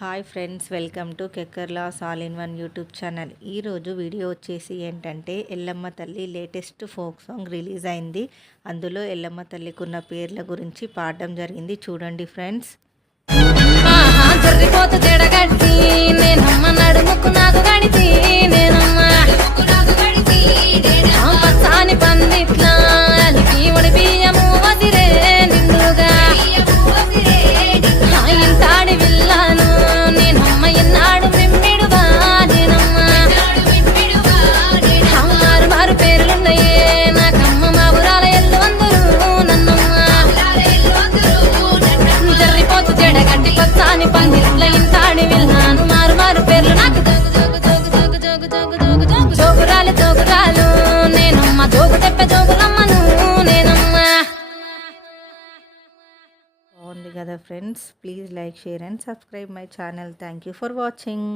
Hi friends, welcome to కెక్కర్లాస్ all in one YouTube channel. ఈరోజు video వచ్చేసి ఏంటంటే ఎల్లమ్మ తల్లి లేటెస్ట్ ఫోక్ సాంగ్ రిలీజ్ అయింది. అందులో ఎల్లమ్మ తల్లికి ఉన్న పేర్ల గురించి పాడడం జరిగింది. చూడండి ఫ్రెండ్స్. బాగుంది కదా friends. Please like, share and subscribe my channel. Thank you for watching.